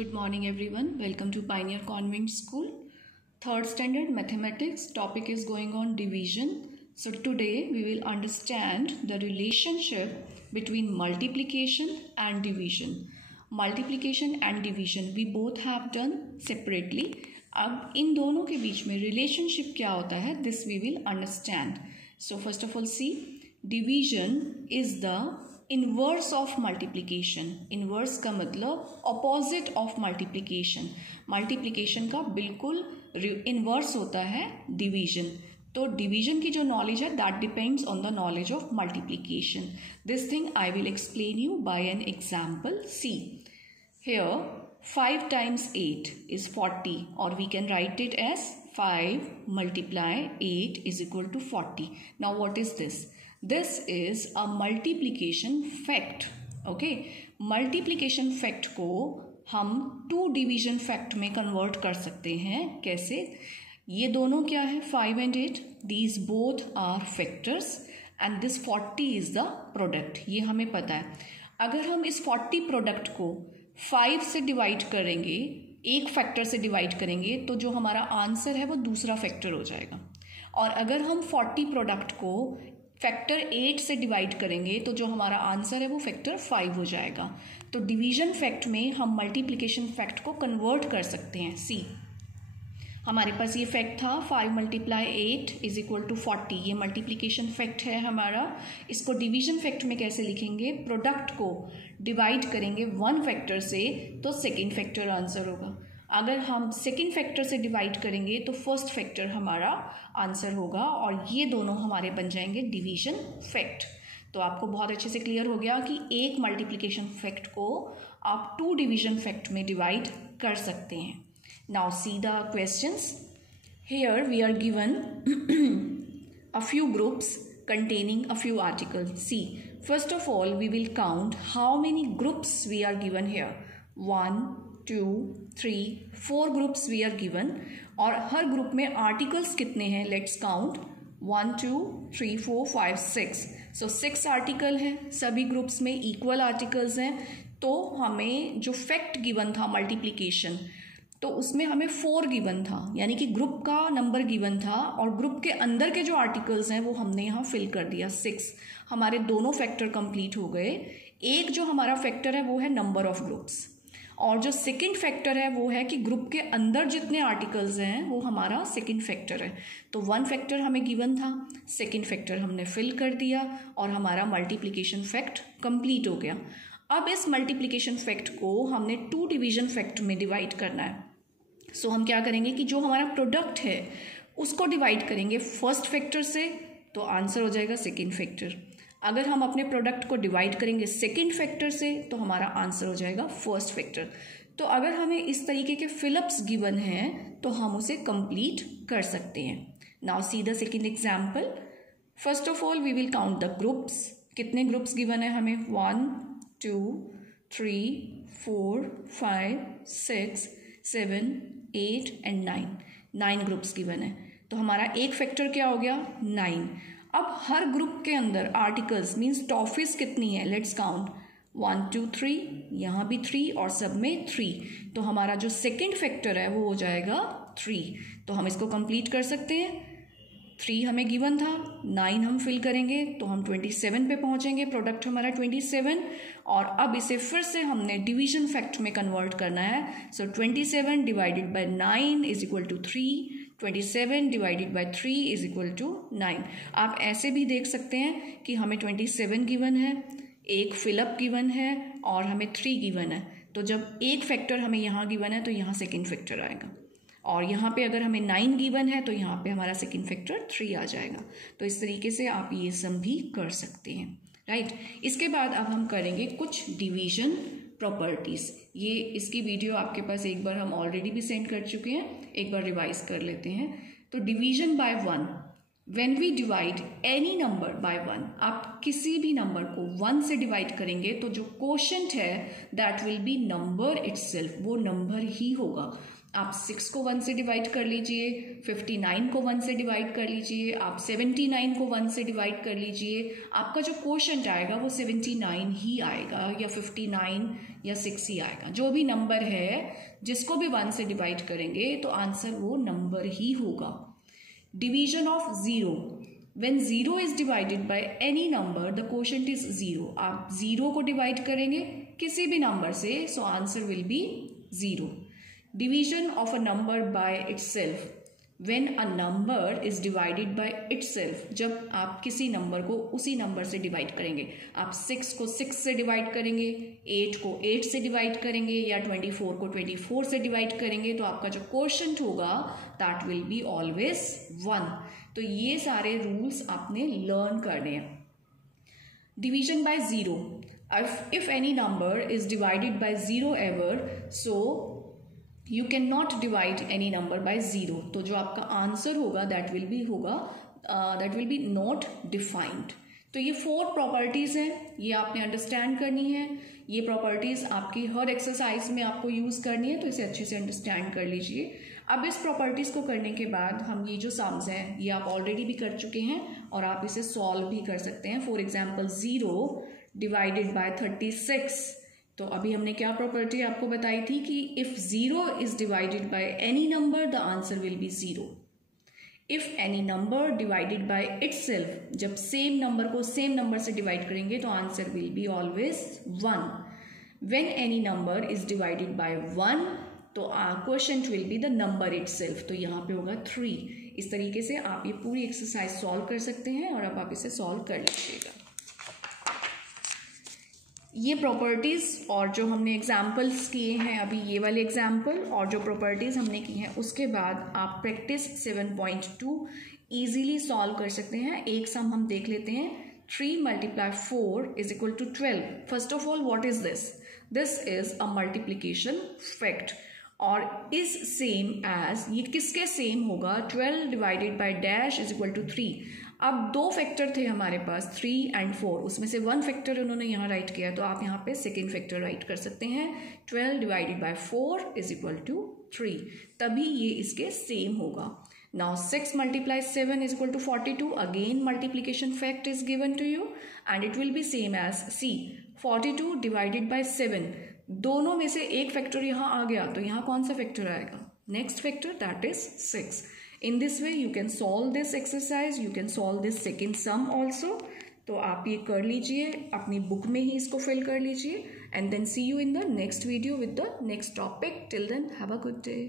Good morning everyone. Welcome to Pioneer Convent School. Third standard mathematics topic is going on division. So today we will understand the relationship between multiplication and division. Multiplication and division we both have done separately. अब इन दोनों के बीच में relationship क्या होता है this we will understand. So first of all see, division is the inverse of multiplication. Inverse का मतलब opposite of multiplication. Multiplication का बिल्कुल इनवर्स होता है डिवीजन. तो डिवीजन की जो नॉलेज है that depends on the knowledge of multiplication. This thing I will explain you by an example. See here 5 times 8 is 40 or we can write it as 5 multiply 8 is equal to 40. Now what is this? This is a multiplication fact. Okay, multiplication fact को हम 2 division fact में convert कर सकते हैं. कैसे? ये दोनों क्या है? 5 and 8. These both are factors and this 40 is the product. ये हमें पता है. अगर हम इस 40 प्रोडक्ट को 5 से डिवाइड करेंगे, एक फैक्टर से डिवाइड करेंगे, तो जो हमारा आंसर है वो दूसरा फैक्टर हो जाएगा. और अगर हम 40 प्रोडक्ट को फैक्टर 8 से डिवाइड करेंगे तो जो हमारा आंसर है वो फैक्टर 5 हो जाएगा. तो डिवीजन फैक्ट में हम मल्टीप्लिकेशन फैक्ट को कन्वर्ट कर सकते हैं. सी हमारे पास ये फैक्ट था 5 multiply 8 is equal to 40. ये मल्टीप्लिकेशन फैक्ट है हमारा. इसको डिवीजन फैक्ट में कैसे लिखेंगे? प्रोडक्ट को डिवाइड करेंगे 1 फैक्टर से तो सेकेंड फैक्टर आंसर होगा. अगर हम सेकेंड फैक्टर से डिवाइड करेंगे तो फर्स्ट फैक्टर हमारा आंसर होगा. और ये दोनों हमारे बन जाएंगे डिवीजन फैक्ट. तो आपको बहुत अच्छे से क्लियर हो गया कि एक मल्टीप्लिकेशन फैक्ट को आप 2 डिवीजन फैक्ट में डिवाइड कर सकते हैं. Now see the questions. Here we are given a few groups containing a few articles. See, first of all we will count how many groups we are given here. 1 2 3 4 groups we are given. और हर group में articles कितने हैं? Let's count. 1 2 3 4 5 6. So 6 article हैं. सभी groups में equal articles हैं. तो हमें जो फैक्ट गिवन था मल्टीप्लिकेशन, तो उसमें हमें 4 गिवन था, यानी कि ग्रुप का नंबर गिवन था और ग्रुप के अंदर के जो आर्टिकल्स हैं वो हमने यहाँ फिल कर दिया 6. हमारे दोनों फैक्टर कंप्लीट हो गए. एक जो हमारा फैक्टर है वो है नंबर ऑफ ग्रुप्स, और जो सेकंड फैक्टर है वो है कि ग्रुप के अंदर जितने आर्टिकल्स हैं वो हमारा सेकंड फैक्टर है. तो 1 फैक्टर हमें गिवन था, सेकंड फैक्टर हमने फिल कर दिया और हमारा मल्टीप्लिकेशन फैक्ट कंप्लीट हो गया. अब इस मल्टीप्लिकेशन फैक्ट को हमने 2 डिवीजन फैक्ट में डिवाइड करना है. सो हम क्या करेंगे कि जो हमारा प्रोडक्ट है उसको डिवाइड करेंगे फर्स्ट फैक्टर से, तो आंसर हो जाएगा सेकेंड फैक्टर. अगर हम अपने प्रोडक्ट को डिवाइड करेंगे सेकेंड फैक्टर से तो हमारा आंसर हो जाएगा फर्स्ट फैक्टर. तो अगर हमें इस तरीके के फिलअप्स गिवन हैं तो हम उसे कंप्लीट कर सकते हैं. Now see the second example. First of all we will count the groups. कितने ग्रुप्स गिवन है हमें? 1 2 3 4 5 6 7 8 एंड 9. 9 ग्रुप्स गिवन है. तो हमारा एक फैक्टर क्या हो गया? 9. अब हर ग्रुप के अंदर आर्टिकल्स मीन्स टॉफिस कितनी है? Let's count. 1 2 3, यहाँ भी 3 और सब में 3. तो हमारा जो सेकेंड फैक्टर है वो हो जाएगा 3. तो हम इसको कंप्लीट कर सकते हैं. 3 हमें गिवन था, 9 हम फिल करेंगे तो हम 27 पे पहुंचेंगे. प्रोडक्ट हमारा 27. और अब इसे फिर से हमने डिवीजन फैक्ट में कन्वर्ट करना है. So 27 divided by 9 is equal to 3. 27 divided by 3 is equal to 9. आप ऐसे भी देख सकते हैं कि हमें 27 गिवन है, एक फिलअप गिवन है और हमें 3 गिवन है. तो जब एक फैक्टर हमें यहाँ गिवन है तो यहाँ सेकेंड फैक्टर आएगा, और यहाँ पे अगर हमें 9 गिवन है तो यहाँ पे हमारा सेकेंड फैक्टर 3 आ जाएगा. तो इस तरीके से आप ये सम भी कर सकते हैं. राइट. इसके बाद अब हम करेंगे कुछ डिवीजन प्रॉपर्टीज. ये इसकी वीडियो आपके पास एक बार हम ऑलरेडी भी सेंड कर चुके हैं, एक बार रिवाइज कर लेते हैं. तो division by 1. When we divide any number by 1, आप किसी भी नंबर को 1 से डिवाइड करेंगे तो जो कोशेंट है that will be number itself, वो नंबर ही होगा. आप 6 को 1 से डिवाइड कर लीजिए, 59 को 1 से डिवाइड कर लीजिए, आप 79 को 1 से डिवाइड कर लीजिए, आपका जो क्वोशंट आएगा वो 79 ही आएगा या 59 या 6 ही आएगा। जो भी नंबर है जिसको भी 1 से डिवाइड करेंगे तो आंसर वो नंबर ही होगा। Division of zero, when zero is divided by any number the quotient is zero. आप जीरो को डिवाइड करेंगे किसी भी नंबर से, so answer will be zero. Division of a number by itself, when a number is divided by itself, जब आप किसी number को उसी नंबर से डिवाइड करेंगे, आप 6 को 6 से डिवाइड करेंगे, 8 को 8 से डिवाइड करेंगे या 24 को 24 से डिवाइड करेंगे, तो आपका जो क्वोशंट होगा दैट विल बी ऑलवेज 1। तो ये सारे रूल्स आपने लर्न करने हैं। Division by zero, if any number is divided by zero ever, so you cannot divide any number by zero। तो जो आपका आंसर होगा that will be not defined. तो ये 4 प्रॉपर्टीज हैं, ये आपने अंडरस्टैंड करनी है। ये प्रॉपर्टीज आपकी हर एक्सरसाइज में आपको यूज करनी है, तो इसे अच्छे से अंडरस्टैंड कर लीजिए। अब इस प्रॉपर्टीज को करने के बाद हम ये जो सम्स हैं ये आप ऑलरेडी भी कर चुके हैं और आप इसे सॉल्व भी कर सकते हैं। फॉर एग्जाम्पल 0 डिवाइडेड बाय 36, तो अभी हमने क्या प्रॉपर्टी आपको बताई थी कि if 0 is divided by any number the answer will be 0। If any number divided by itself, जब सेम नंबर को सेम नंबर से डिवाइड करेंगे तो answer will be always 1। When any number is divided by 1 तो quotient will be the number itself, तो यहाँ पे होगा 3। इस तरीके से आप ये पूरी एक्सरसाइज सॉल्व कर सकते हैं और अब आप इसे सॉल्व कर लीजिएगा। ये प्रॉपर्टीज़ और जो हमने एग्जाम्पल्स किए हैं अभी, ये वाले एग्जाम्पल और जो प्रॉपर्टीज़ हमने की हैं उसके बाद आप प्रैक्टिस 7.2 ईजीली सॉल्व कर सकते हैं। एक सम हम देख लेते हैं। 3 × 4 is equal to 12। First of all what is this? This is a multiplication fact और इज सेम एज, ये किसके सेम होगा? 12 divided by dash is equal to 3। अब 2 फैक्टर थे हमारे पास 3 और 4, उसमें से 1 फैक्टर उन्होंने यहाँ राइट किया, तो आप यहाँ पे सेकेंड फैक्टर राइट कर सकते हैं। 12 divided by 4 is equal to 3, तभी ये इसके सेम होगा। Now 6 × 7 is equal to 42। Again multiplication fact is given to you and it will be same as see 42 divided by 7। दोनों में से एक फैक्टर यहाँ आ गया, तो यहाँ कौन सा फैक्टर आएगा? Next factor, that is 6। In this way you can solve this exercise, you can solve this second sum also। तो आप ये कर लीजिए, अपनी बुक में ही इसको फिल कर लीजिए and then see you in the next video with the next topic। Till then have a good day।